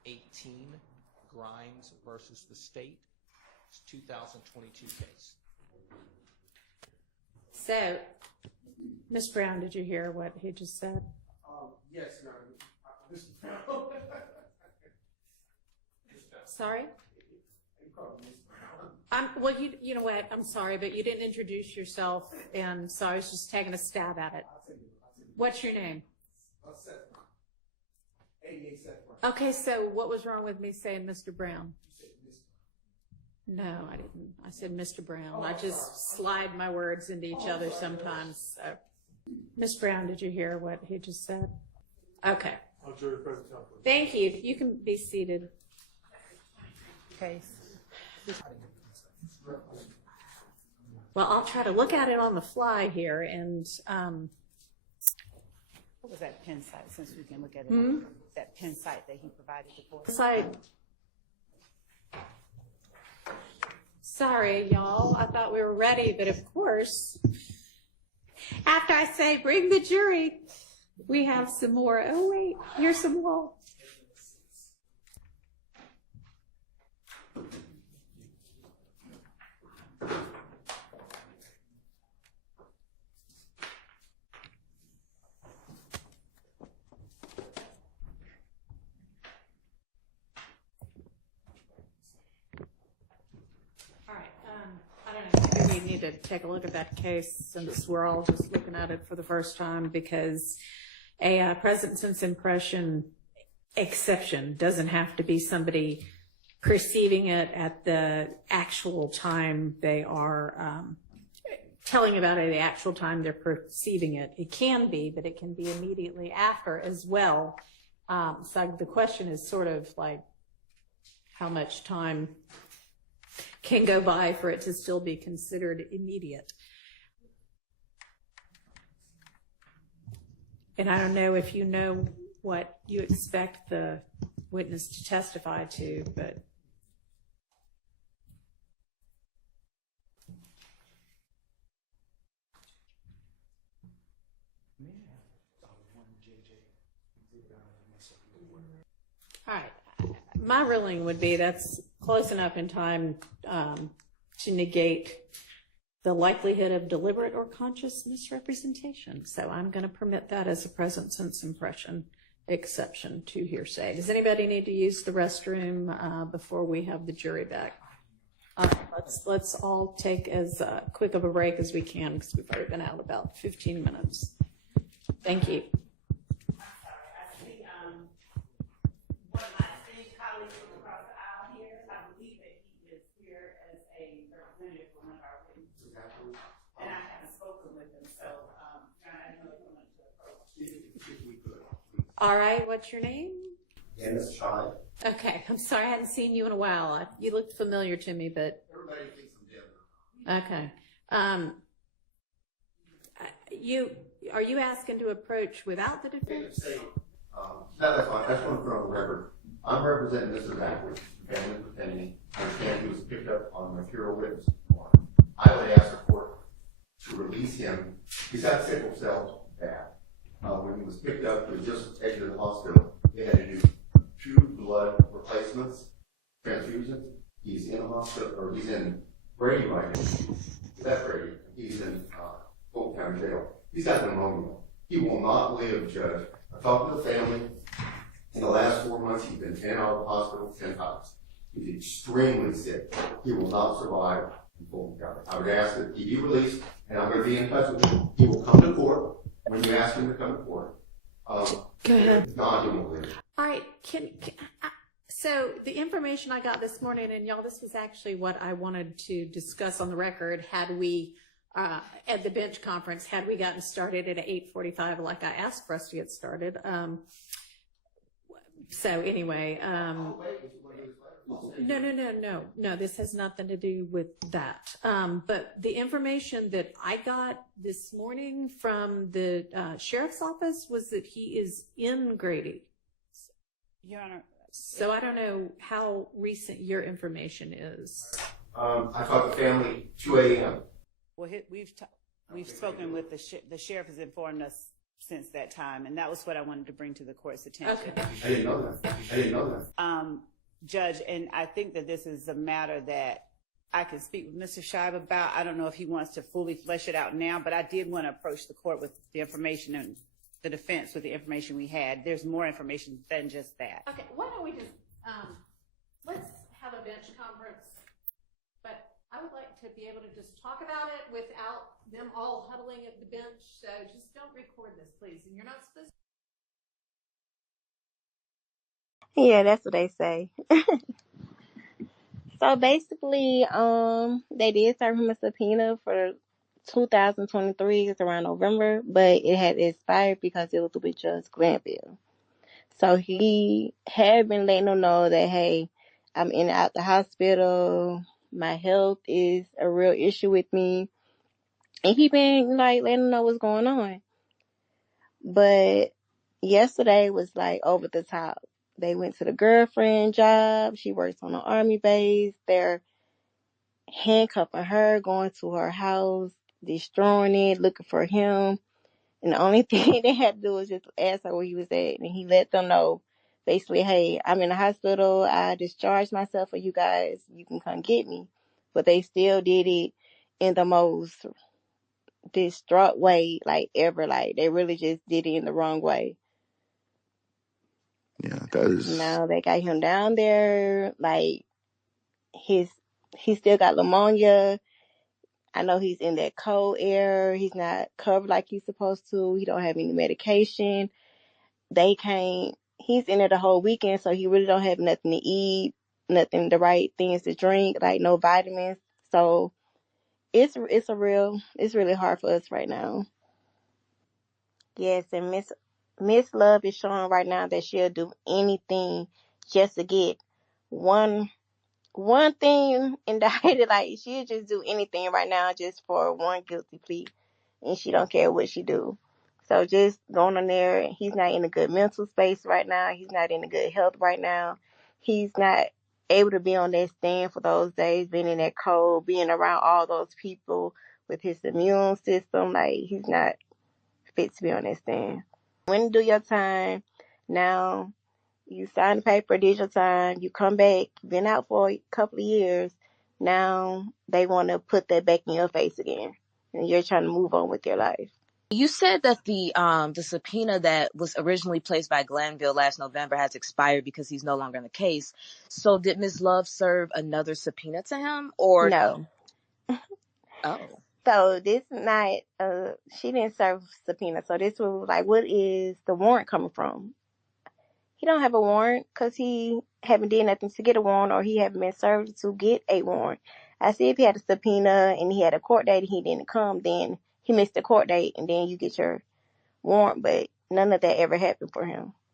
18 Grimes versus the state. It's 2022 case. So, Ms. Brown, did you hear what he just said? Yes, Your Honor. Mr. Brown. Sorry? You called me Ms. Brown. Well, you know what? I'm sorry, but you didn't introduce yourself, and so I was just taking a stab at it. I'll take it. What's your name? Seth Brown. 88 Seth Brown. Okay, so what was wrong with me saying Mr. Brown? You said Ms. Brown. No, I didn't. I said Mr. Brown. I just slide my words into each other sometimes. So. Ms. Brown, did you hear what he just said? Okay. I'll jury present counsel. Thank you. You can be seated. Case. Well, I'll try to look at it on the fly here, and what was that pen site, since we can look at it? That pen site that he provided the board. Sorry, y'all. I thought we were ready, but of course, after I say bring the jury, we have some more. Oh, wait, here's some more. We need to take a look at that case since we're all just looking at it for the first time, because a present sense impression exception doesn't have to be somebody perceiving it at the actual time they are telling about it at the actual time they're perceiving it. It can be, but it can be immediately after as well. So the question is sort of like how much time can go by for it to still be considered immediate. And I don't know if you know what you expect the witness to testify to, but all right. My ruling would be that's close enough in time to negate the likelihood of deliberate or conscious misrepresentation. So I'm going to permit that as a present sense impression exception to hearsay. Does anybody need to use the restroom before we have the jury back? Let's all take as quick of a break as we can, because we've already been out about 15 minutes. Thank you. All right, what's your name? Dennis Child. Okay, I'm sorry I hadn't seen you in a while. You looked familiar to me, but... Everybody thinks I'm Denver. Okay. Are you asking to approach without the defense? No, that's fine. I just want to put on the record. I'm representing Mr. Zachary, the family defendant. I understand he was picked up on material witness. I would ask the court to release him. He's got sickle cell bad. When he was picked up, he was just exited the hospital. They had to do 2 blood replacements, transfusions. He's in the hospital, or he's in Brady right now. Is that Brady? He's in Fulton County Jail. He's got pneumonia. He will not live, Judge. I talked to the family. In the last 4 months, he's been 10 out of the hospital 10 times. He's extremely sick. He will not survive in Fulton County. I would ask that he be released, and I'm going to be in touch with him. He will come to court. When you ask him to come to court, Go ahead. God, he won't live. All right, so the information I got this morning, and y'all, this was actually what I wanted to discuss on the record, had we, at the bench conference, had we gotten started at 8:45 like I asked for us to get started. So anyway, no, this has nothing to do with that. But the information that I got this morning from the sheriff's office was that he is in Grady. Your Honor. So I don't know how recent your information is. I talked to family 2 a.m. Well, we've spoken with the sheriff has informed us since that time, and that was what I wanted to bring to the court's attention. Okay. I didn't know that. Judge, and I think that this is a matter that I can speak with Mr. Scheib about. I don't know if he wants to fully flesh it out now, but I did want to approach the court with the information and the defense with the information we had. There's more information than just that. Okay, why don't we just, let's have a bench conference, but I would like to be able to just talk about it without them all huddling at the bench, so just don't record this, please, and you're not supposed to. Yeah, that's what they say. So basically, they did serve him a subpoena for 2023. It's around November, but it had expired because it was with Judge Glanville. So he had been letting them know that, hey, I'm in and out the hospital. My health is a real issue with me. And he been like letting them know what's going on. But yesterday was like over the top. They went to the girlfriend job. She works on an army base. They're handcuffing her, going to her house, destroying it, looking for him. And the only thing they had to do was just ask her where he was at. And he let them know, basically, hey, I'm in the hospital. I discharged myself for you guys. You can come get me. But they still did it in the most distraught way, like ever. Like, they really just did it in the wrong way. Yeah, that is. Now they got him down there. Like, he still got pneumonia. I know he's in that cold air. He's not covered like he's supposed to. He don't have any medication. He's in there the whole weekend, so he really don't have nothing to eat, nothing, the right things to drink, like no vitamins. So it's really hard for us right now. Yes, and Miss Love is showing right now that she'll do anything just to get one thing indicted. Like, she'll just do anything right now just for one guilty plea, and she don't care what she do. So just going on there, he's not in a good mental space right now. He's not in a good health right now. He's not able to be on that stand for those days, being in that cold, being around all those people with his immune system. Like, he's not fit to be on that stand. When you do your time, now you sign the paper, did your time, you come back, been out for a couple of years, now they want to put that back in your face again, and you're trying to move on with your life. You said that the subpoena that was originally placed by Glanville last November has expired because he's no longer in the case. So did Ms. Love serve another subpoena to him, or No. Oh. So this night, she didn't serve subpoena. So this was like, what is the warrant coming from? He don't have a warrant because he haven't did nothing to get a warrant, or he haven't been served to get a warrant. I see if he had a subpoena and he had a court date and he didn't come, then he missed the court date and then you get your warrant. But none of that ever happened for him.